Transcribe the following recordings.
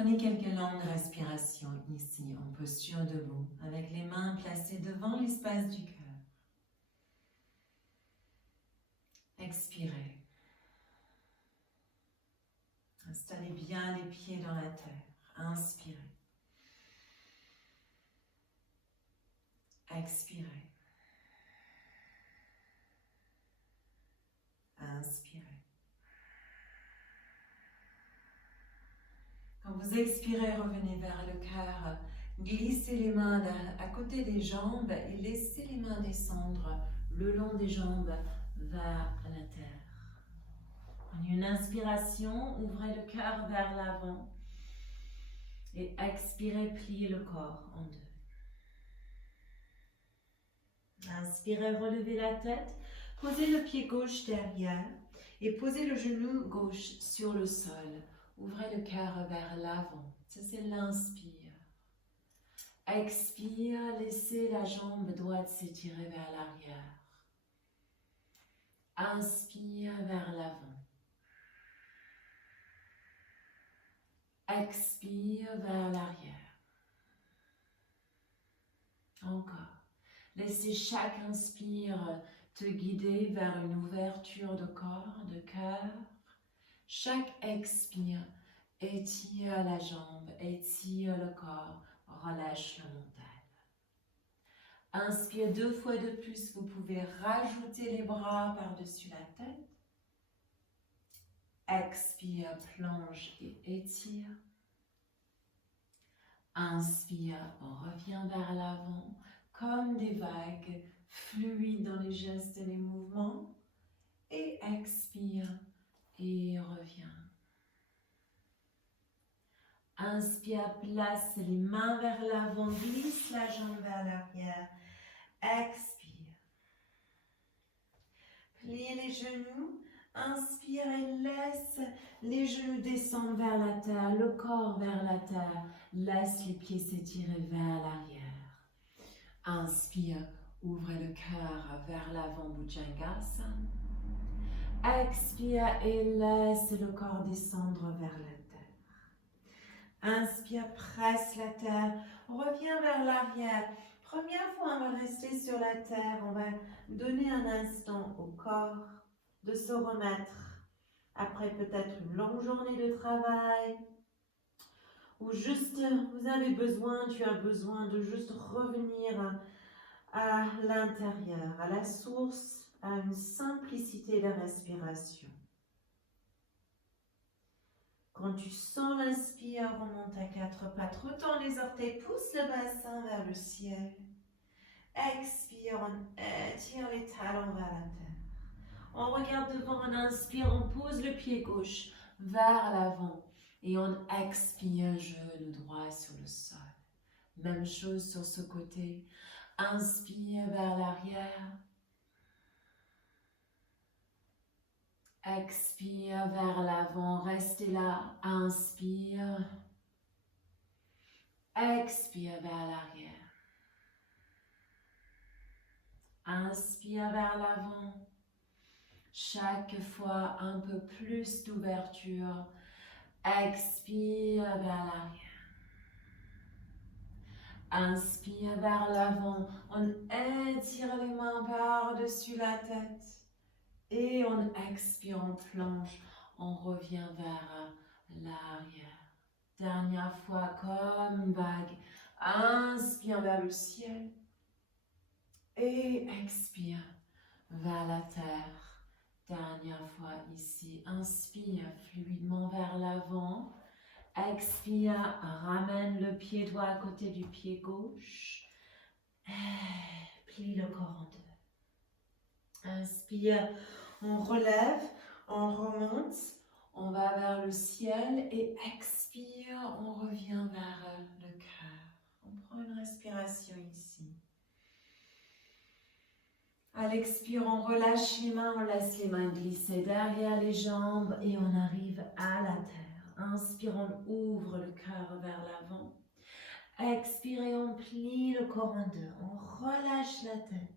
Prenez quelques longues respirations ici en posture debout, avec les mains placées devant l'espace du cœur. Expirez. Installez bien les pieds dans la terre. Inspirez. Expirez. Inspirez. Quand vous expirez, revenez vers le cœur. Glissez les mains à côté des jambes et laissez les mains descendre le long des jambes vers la terre. Prenez une inspiration, ouvrez le cœur vers l'avant et expirez, pliez le corps en deux. Inspirez, relevez la tête, posez le pied gauche derrière et posez le genou gauche sur le sol. Ouvrez le cœur vers l'avant. Ça, c'est l'inspire. Expire, laissez la jambe droite s'étirer vers l'arrière. Inspire vers l'avant. Expire vers l'arrière. Encore. Laissez chaque inspire te guider vers une ouverture de corps, de cœur. Chaque expire, étire la jambe, étire le corps, relâche le mental. Inspire 2 fois de plus, vous pouvez rajouter les bras par-dessus la tête. Expire, plonge et étire. Inspire, on revient vers l'avant, comme des vagues fluides dans les gestes et les mouvements. Et expire et revient. Inspire, place les mains vers l'avant, glisse la jambe vers l'arrière. Expire. Pliez les genoux. Inspire et laisse les genoux descendre vers la terre, le corps vers la terre. Laisse les pieds s'étirer vers l'arrière. Inspire, ouvrez le cœur vers l'avant, Bhujangasana. Expire et laisse le corps descendre vers la terre. Inspire, presse la terre, reviens vers l'arrière. Première fois, on va rester sur la terre. On va donner un instant au corps de se remettre après peut-être une longue journée de travail ou juste vous avez besoin, tu as besoin de juste revenir à l'intérieur, à la source, à une simplicité de respiration. Quand tu sens l'inspire, remonte à 4 pattes, retends les orteils, pousse le bassin vers le ciel. Expire, on étire les talons vers la terre. On regarde devant, on inspire, on pose le pied gauche vers l'avant et on expire, genou droit sur le sol. Même chose sur ce côté. Inspire vers l'arrière. Expire vers l'avant, restez là. Inspire. Expire vers l'arrière. Inspire vers l'avant. Chaque fois un peu plus d'ouverture. Expire vers l'arrière. Inspire vers l'avant. On étire les mains par-dessus la tête. Et on expire, on plonge. On revient vers l'arrière. Dernière fois, comme une vague. Inspire vers le ciel. Et expire vers la terre. Dernière fois ici, inspire fluidement vers l'avant. Expire, ramène le pied droit à côté du pied gauche. Plie le corps en deux. Inspire, on relève, on remonte, on va vers le ciel et expire, on revient vers le cœur. On prend une respiration ici. À l'expire, on relâche les mains, on laisse les mains glisser derrière les jambes et on arrive à la terre. Inspire, on ouvre le cœur vers l'avant. Expire, on plie le corps en deux. On relâche la tête.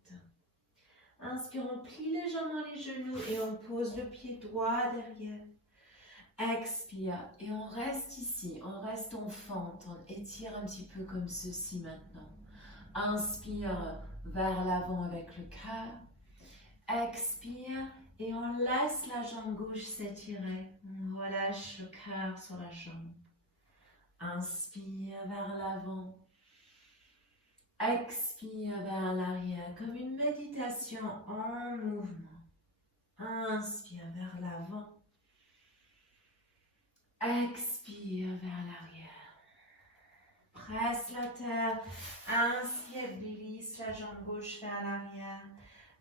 Inspire, on plie légèrement les genoux et on pose le pied droit derrière. Expire et on reste ici, on reste en fente, on étire un petit peu comme ceci maintenant. Inspire vers l'avant avec le cœur. Expire et on laisse la jambe gauche s'étirer. On relâche le cœur sur la jambe. Inspire vers l'avant. Expire vers l'arrière, comme une méditation en mouvement. Inspire vers l'avant. Expire vers l'arrière. Presse la terre. Inspire, glisse la jambe gauche vers l'arrière.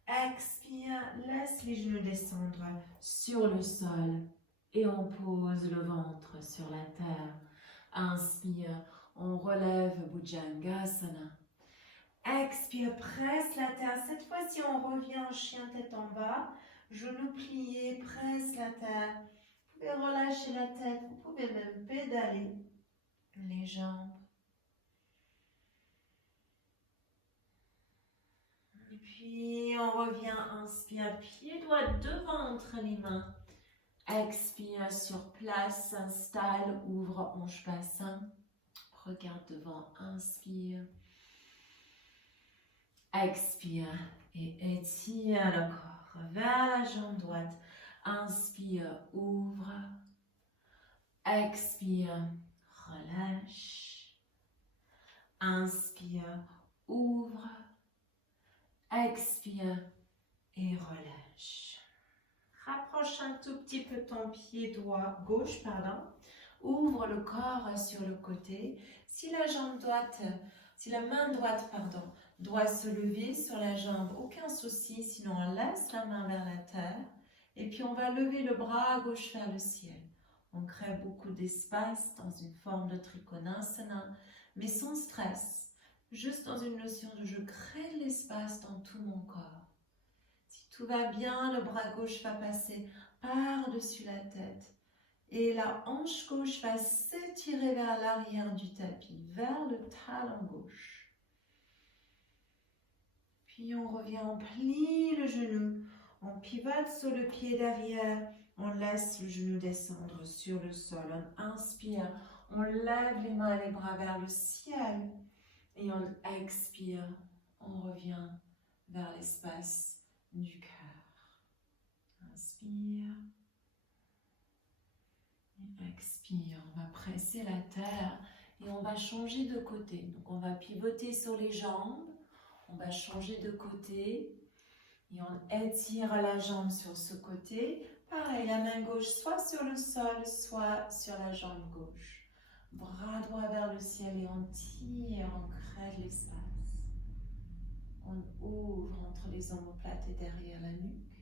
Expire, laisse les genoux descendre sur le sol et on pose le ventre sur la terre. Inspire, on relève Bhujangasana. Expire, presse la terre. Cette fois-ci, on revient en chien tête en bas. Genoux pliés, presse la terre. Vous pouvez relâcher la tête, vous pouvez même pédaler les jambes. Et puis, on revient, inspire, pieds, doigts devant entre les mains. Expire sur place, s'installe, ouvre hanche bassin. Regarde devant, inspire. Expire et étire le corps vers la jambe droite. Inspire, ouvre. Expire, relâche. Inspire, ouvre. Expire et relâche. Rapproche un tout petit peu ton pied gauche. Ouvre le corps sur le côté. Si la main droite doit se lever sur la jambe, aucun souci, sinon on laisse la main vers la terre. Et puis on va lever le bras gauche vers le ciel. On crée beaucoup d'espace dans une forme de Trikonasana, mais sans stress. Juste dans une notion de je crée de l'espace dans tout mon corps. Si tout va bien, le bras gauche va passer par-dessus la tête. Et la hanche gauche va s'étirer vers l'arrière du tapis, vers le talon gauche. Puis on revient, on plie le genou, on pivote sur le pied derrière, on laisse le genou descendre sur le sol. On inspire, on lève les mains et les bras vers le ciel. Et on expire, on revient vers l'espace du cœur. Inspire. Et expire, on va presser la terre et on va changer de côté. Donc on va pivoter sur les jambes, on va changer de côté et on étire la jambe sur ce côté. Pareil, la main gauche soit sur le sol, soit sur la jambe gauche. Bras droit vers le ciel et on tire, on crée de l'espace. On ouvre entre les omoplates et derrière la nuque.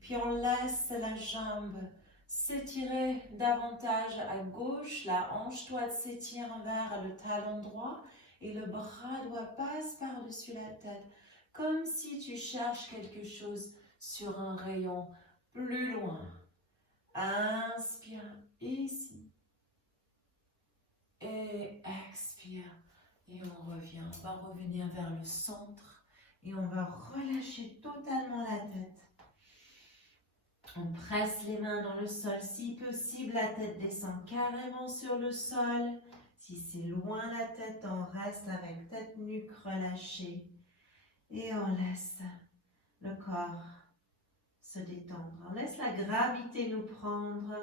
Puis on laisse la jambe s'étirer davantage à gauche. La hanche droite s'étire vers le talon droit et le bras droit passe par-dessus la tête. Comme si tu cherches quelque chose sur un rayon plus loin. Inspire ici. Et expire. Et on revient. On va revenir vers le centre. Et on va relâcher totalement la tête. On presse les mains dans le sol. Si possible, la tête descend carrément sur le sol. Si c'est loin la tête, on reste avec tête nuque relâchée. Et on laisse le corps se détendre. On laisse la gravité nous prendre.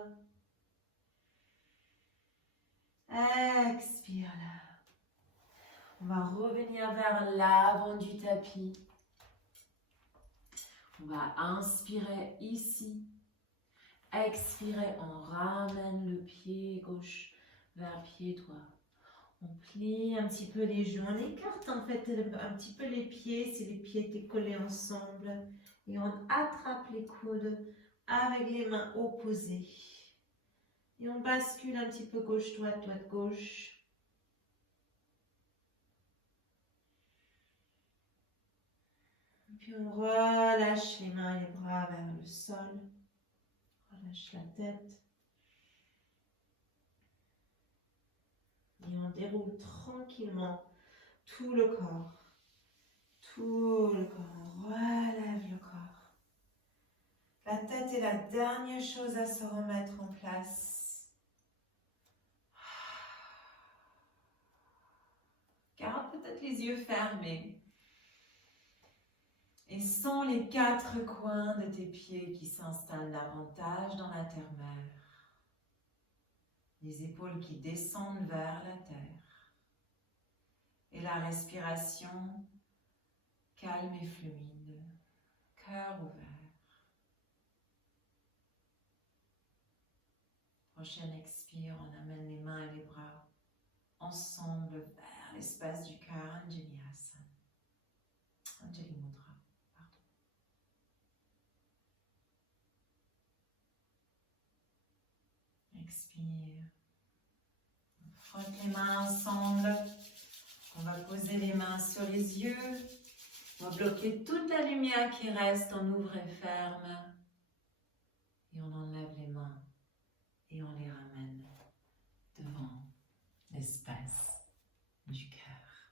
Expire là. On va revenir vers l'avant du tapis. On va inspirer ici. Expirer, on ramène le pied gauche vers le pied droit. On plie un petit peu les genoux. On écarte en fait un petit peu les pieds si les pieds étaient collés ensemble. Et on attrape les coudes avec les mains opposées. Et on bascule un petit peu gauche-droite, droite-gauche. Puis on relâche les mains et les bras vers le sol. Relâche la tête. Et on déroule tranquillement tout le corps. Tout le corps. On relève le corps. La tête est la dernière chose à se remettre en place. Garde peut-être les yeux fermés. Et sens les 4 coins de tes pieds qui s'installent davantage dans la terre-mère. Les épaules qui descendent vers la terre. Et la respiration calme et fluide, cœur ouvert. Prochaine expire, on amène les mains et les bras ensemble vers l'espace du cœur, Anjali Asana. Anjali Mudra, pardon. Expire. On frotte les mains ensemble. On va poser les mains sur les yeux. On va bloquer toute la lumière qui reste. On ouvre et ferme. Et on enlève les mains. Et on les ramène devant l'espace du cœur.